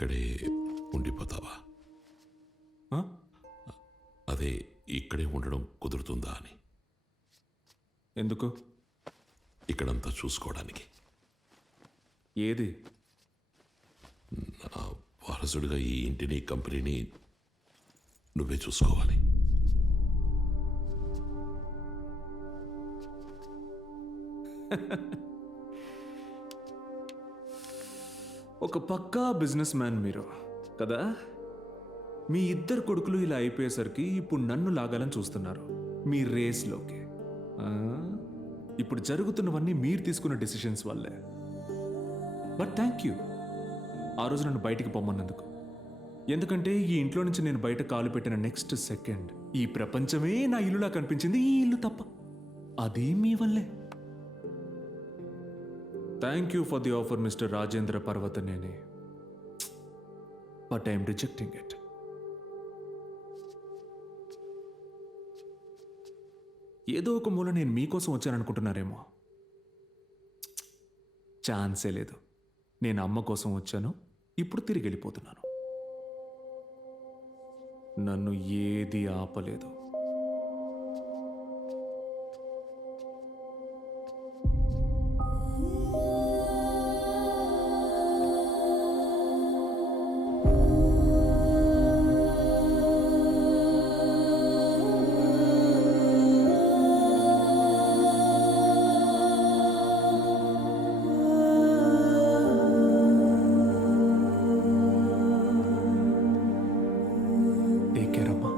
ఇక్కడే ఉండిపోతావా? అదే ఇక్కడే ఉండడం కుదురుతుందా అని. ఎందుకు? ఇక్కడంతా చూసుకోవడానికి. ఏది? వారసుడిగా ఈ ఇంటిని, కంపెనీని నువ్వే చూసుకోవాలి. ఒక పక్కా బిజినెస్ మ్యాన్ మీరు కదా. మీ ఇద్దరు కొడుకులు ఇలా అయిపోయేసరికి ఇప్పుడు నన్ను లాగాలని చూస్తున్నారు మీ రేస్లోకి. ఇప్పుడు జరుగుతున్నవన్నీ మీరు తీసుకున్న డెసిషన్స్ వల్లే. బట్ థ్యాంక్ యూ ఆ రోజు నన్ను బయటికి పొమ్మన్నందుకు. ఎందుకంటే ఈ ఇంట్లో నుంచి నేను బయట కాలు పెట్టిన నెక్స్ట్ సెకండ్ ఈ ప్రపంచమే నా ఇల్లులా కనిపించింది. ఈ ఇల్లు తప్ప. అది మీ వల్లే. Thank you for the offer mister Rajendra Parvathaneni, but I'm rejecting it. ఏదో ఒక మూల నేను మీకోసం వచ్చాననుకుంటున్నారేమో. ఛాన్సే లేదు. నేను అమ్మ కోసం వచ్చాను, ఇప్పుడు తిరిగి వెళ్ళిపోతున్నాను. నన్ను ఏది ఆపలేదు. టేక్ కేర్ అమ్మా.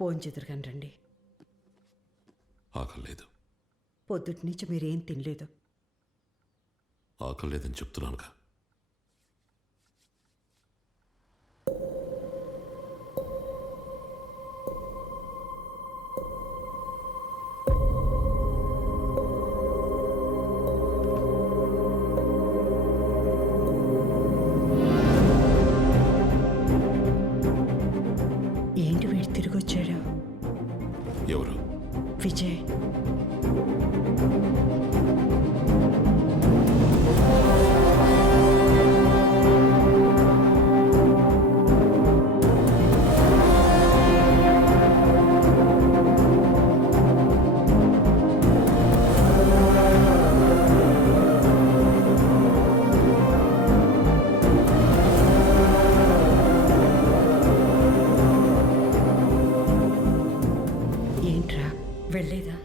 భోంచెదురుగాని రండి. ఆకలేదు. పొద్దుటి నుంచి మీరేం తినలేదు. ఆకలేదని చెప్తున్నానుగా. ఏంటి వీడు తిరిగి వచ్చాడు? ఎవరు? విజయ్. ఏంట్రా వెళ్ళేదా?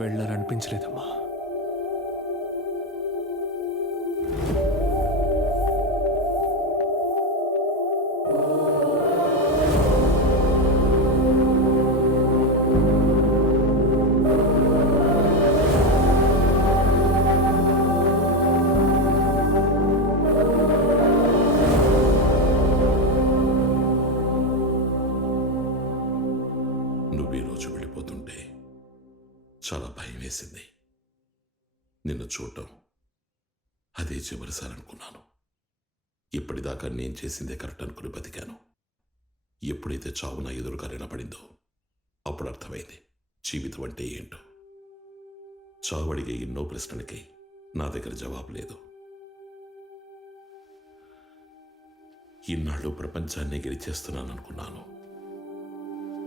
వెళ్ళాలనిపించలేదమ్మా. నువ్వు ఈరోజు వెళ్ళిపోతుంటే చాలా భయం వేసింది. నిన్ను చూడటం అదే చివరిసారి అనుకున్నాను. ఇప్పటిదాకా నేను చేసిందే కరెక్ట్ అనుకుని బతికాను. ఎప్పుడైతే చావు నా ఎదురుగా నిలబడిందో అప్పుడు అర్థమైంది జీవితం అంటే ఏంటో. చావు అడిగే ఎన్నో ప్రశ్నలకి నా దగ్గర జవాబు లేదు. ఇన్నాళ్ళు ప్రపంచాన్ని గెలిచేస్తున్నాను అనుకున్నాను.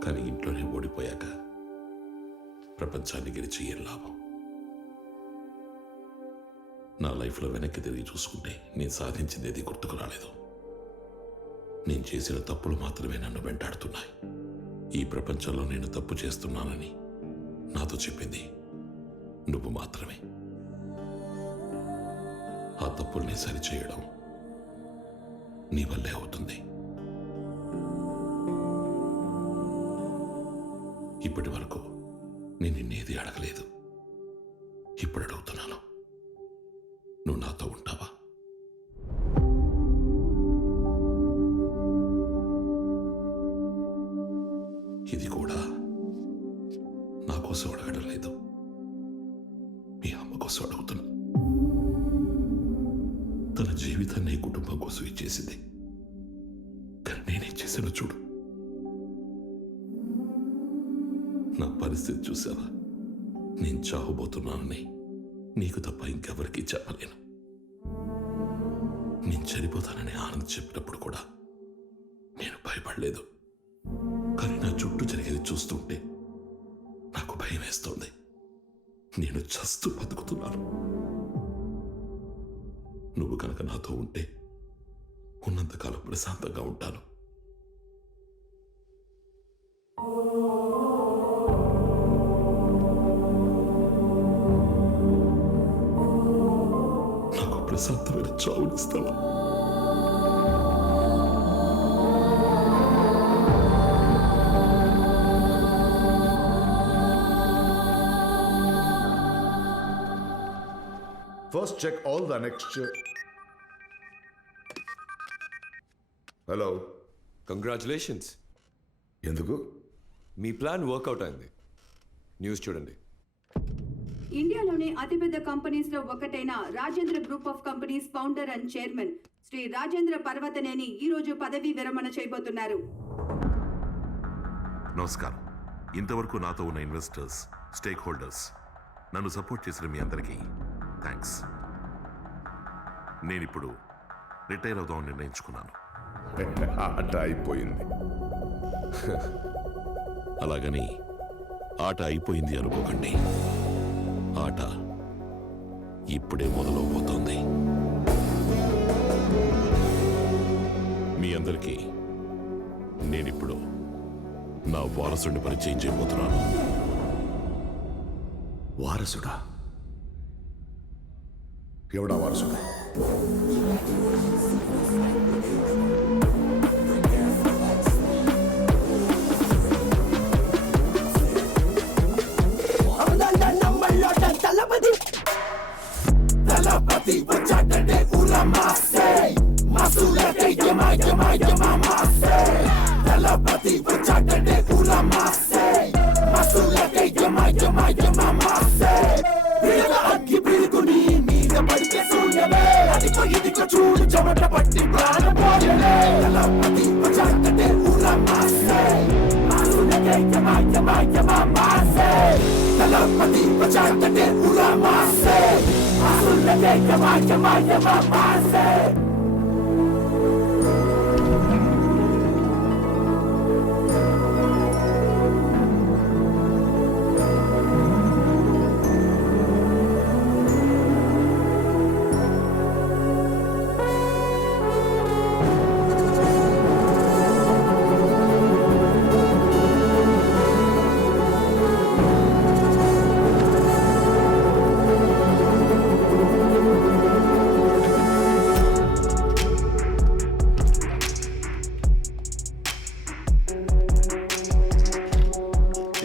కానీ ఇంట్లోనే ఓడిపోయాక ప్రపంచాన్ని గెలిచి ఏం లాభం? నా లైఫ్లో వెనక్కి తిరిగి చూసుకుంటే నేను సాధించింది ఏది గుర్తుకు రాలేదు. నేను చేసిన తప్పులు మాత్రమే నన్ను వెంటాడుతున్నాయి. ఈ ప్రపంచంలో నేను తప్పు చేస్తున్నానని నాతో చెప్పింది నువ్వు మాత్రమే. ఆ తప్పుల్ని సరిచేయడం నీ వల్లే అవుతుంది. ఇప్పటి వరకు నేను నిన్నేది అడగలేదు. ఇప్పుడు అడుగుతున్నాను, నువ్వు నాతో ఉంటావా? ఇది కూడా నా కోసం అడగడం లేదు, మీ అమ్మ కోసం అడుగుతున్నా. తన జీవితాన్ని కుటుంబం కోసం ఇచ్చేసింది, కానీ నేనేం చేశానో చూడు. నా పరిస్థితి చూసావా? నేను చావబోతున్నానని నీకు తప్ప ఇంకెవరికీ చెప్పలేను. నేను చనిపోతానని ఆనంద్ చెప్పినప్పుడు కూడా నేను భయపడలేదు. కానీ నా చుట్టూ జరిగేది చూస్తుంటే నాకు భయం వేస్తోంది. నేను చస్తూ బతుకుతున్నాను. నువ్వు కనుక నాతో ఉంటే ఉన్నంతకాలం ప్రశాంతంగా ఉంటాను. నాకు ప్రశాంతమైన చావునిస్తావా? First check all the next. Hello, congratulations. ఎందుకు? మీ ప్లాన్ వర్కౌట్ అయింది. న్యూస్ చూడండి. ఇండియాలోని అతిపెద్ద కంపెనీస్ లో ఒకటైన Rajendra group of companies founder and chairman Shri Rajendra Parvataneni ఈ రోజు పదవీ విరమణ చేయబోతున్నారు. నమస్కారం. ఇంతవరకు నాతో ఉన్న ఇన్వెస్టర్స్, స్టేక్ హోల్డర్స్, నన్ను సపోర్ట్ చేసిన మీ అందరికీ థ్యాంక్స్. నేనిప్పుడు రిటైర్ అవుదామని నిర్ణయించుకున్నాను. ఆట అయిపోయింది. అలాగని ఆట అయిపోయింది అనుకోకండి. ఆట ఇప్పుడే మొదలవబోతోంది. మీ అందరికీ నేనిప్పుడు నా వారసుడిని పరిచయం చేయబోతున్నాను. వారసుడా? ఎవడా వారసుడు?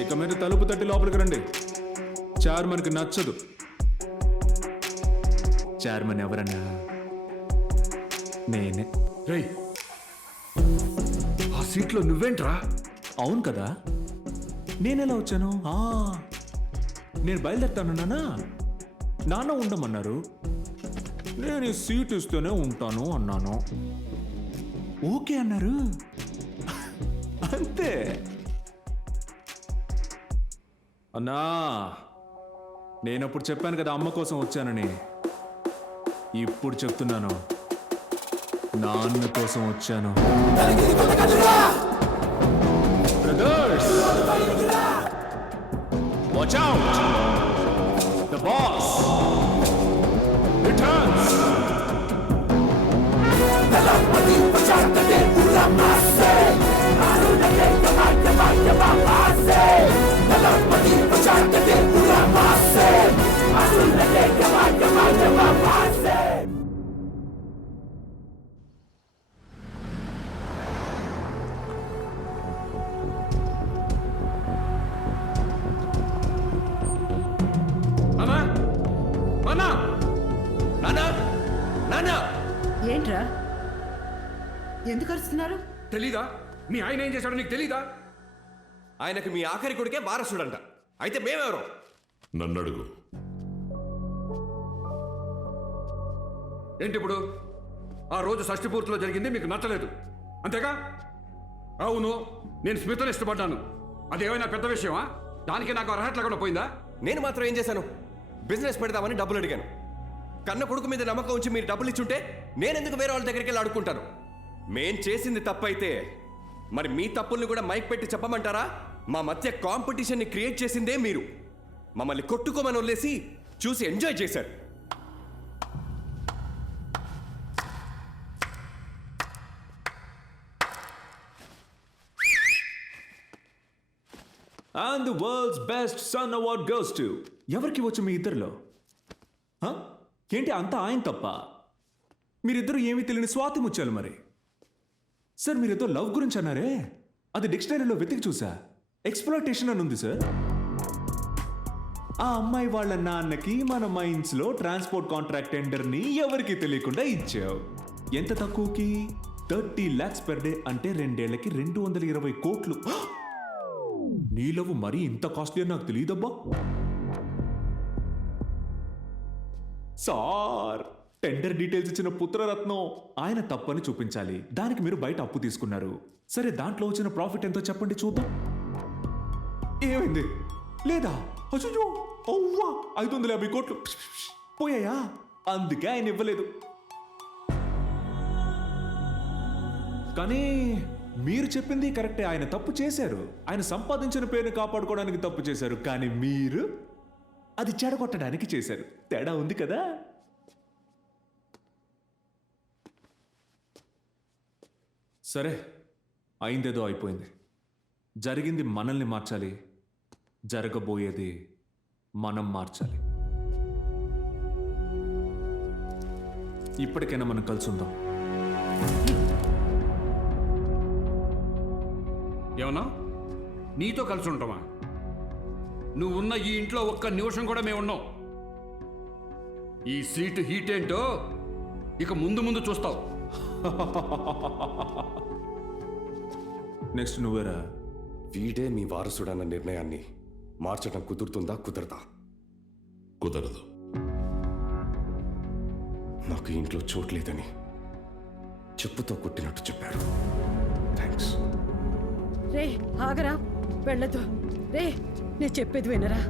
ఇక మీరు తలుపు తట్టి లోపలికి రండి. చైర్మన్కి నచ్చదు. చైర్మన్ ఎవరన్నా నేనే. రేయ్, ఆ సీట్లో నువ్వేంట్రా? అవును కదా, నేనెలా వచ్చాను? నేను బయలుదేరుతాను నాన్న ఉండమన్నారు. నేను ఈ సీట్ ఇస్తూనే ఉంటాను అన్నాను. ఓకే అన్నారు, అంతే. అన్నా, నేనప్పుడు చెప్పాను కదా అమ్మ కోసం వచ్చానని. ఇప్పుడు చెప్తున్నాను, నాన్న కోసం వచ్చాను. Brothers, watch out, the boss return. ఎందుకు అరుస్తున్నారు? తెలీదా? మీ ఆయన ఏం చేశాడో నీకు తెలీదా? ఆయనకి మీ ఆఖరి కొడుకే వారసుడంట. అయితే మేమెవరు? నన్ను అడుగు. ఏంటి ఇప్పుడు? ఆ రోజు షష్ఠి పూర్తిలో జరిగింది మీకు నచ్చలేదు అంతేగా? అవును, నేను స్మితను ఇష్టపడ్డాను. అదేమైనా పెద్ద విషయమా? దానికి నాకు అర్హత లేకుండా పోయిందా? నేను మాత్రం ఏం చేశాను? బిజినెస్ పెడదామని డబ్బులు అడిగాను. కన్న కొడుకు మీద నమ్మకం ఉంచి మీరు డబ్బులు ఇచ్చుంటే నేనెందుకు వేరే వాళ్ళ దగ్గరికి వెళ్ళి ఆడుకుంటాను? మేం చేసింది తప్పైతే మరి మీ తప్పుల్ని కూడా మైక్ పెట్టి చెప్పమంటారా? మా మధ్య కాంపిటీషన్ని క్రియేట్ చేసిందే మీరు. మమ్మల్ని కొట్టుకోమని వదిలేసి చూసి ఎంజాయ్ చేశారు. And the world's best sun award goes to ఎవరికి వచ్చు మీ ఇద్దరిలో? హ? ఏంటి అంతా ఆయన తప్ప? మీరిద్దరు ఏమీ తెలియని స్వాతి ముచ్చాలు మరి. సార్ మీరేదో లవ్ గురించి అన్నారే, అది డిక్షనరీలో వెతికి చూసా. ఎక్స్ప్లాయిటేషన్ అని ఉంది సార్. ఆ అమ్మాయి వాళ్ళ నాన్నకి మన మైన్స్ లో ట్రాన్స్పోర్ట్ కాంట్రాక్ట్ టెండర్ని ఎవరికి తెలియకుండా ఇచ్చావు. ఎంత తక్కువకి? 30 lakhs per day, అంటే 2 ఏళ్లకి 220 కోట్లు. నీ లవ్ మరీ ఇంత కాస్ట్లీ అని నాకు తెలియదబ్బా. సార్ టెండర్ డీటెయిల్స్ ఇచ్చిన పుత్రరత్నం ఆయన తప్పని చూపించాలి. దానికి మీరు బయట అప్పు తీసుకున్నారు. సరే దాంట్లో వచ్చిన ప్రాఫిట్ ఎంతో చెప్పండి చూద్దాం. ఏమైంది? లేదా? అయ్యో అవ్వా 550 కోట్లు పోయాయా? అందుకే ఆయన ఇవ్వలేదు. కానీ మీరు చెప్పింది కరెక్టే, ఆయన తప్పు చేశారు. ఆయన సంపాదించిన పేరుని కాపాడుకోవడానికి తప్పు చేశారు. కానీ మీరు అది చెడగొట్టడానికి చేశారు. తేడా ఉంది కదా? సరే అయిందేదో అయిపోయింది. జరిగింది మనల్ని మార్చాలి, జరగబోయేది మనం మార్చాలి. ఇప్పటికైనా మనం కలిసి ఉందాం. ఏమన్నా నీతో కలిసి ఉంటామా? నువ్వున్న ఈ ఇంట్లో ఒక్క నిమిషం కూడా మేము ఉన్నాం. ఈ సీటు హీట్ ఏంటో ఇక ముందు ముందు చూస్తావు. నెక్స్ట్ నువ్వేరా? వీడే మీ వారసుడన్న నిర్ణయాన్ని మార్చడం కుదురుతుందా కుదరదా? కుదరదు. నాకు ఇంట్లో చోట్లేదని చెప్పుతో కొట్టినట్టు చెప్పారు. థ్యాంక్స్. రే ఆగరా, వెళ్ళదు. రే నేను చెప్పేది వినరా?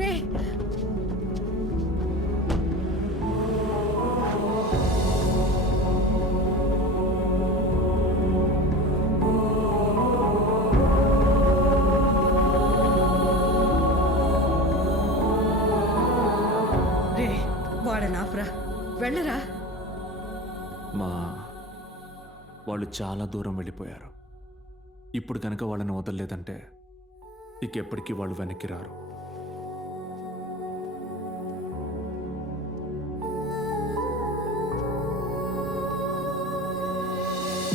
రే రే వాడనాపురా, వెళ్ళరా. మా వాళ్ళు చాలా దూరం వెళ్ళిపోయారు. ఇప్పుడు కనుక వాళ్ళని వదలలేదంటే ఇక ఎప్పటికీ వాళ్ళు వెనక్కి రారు.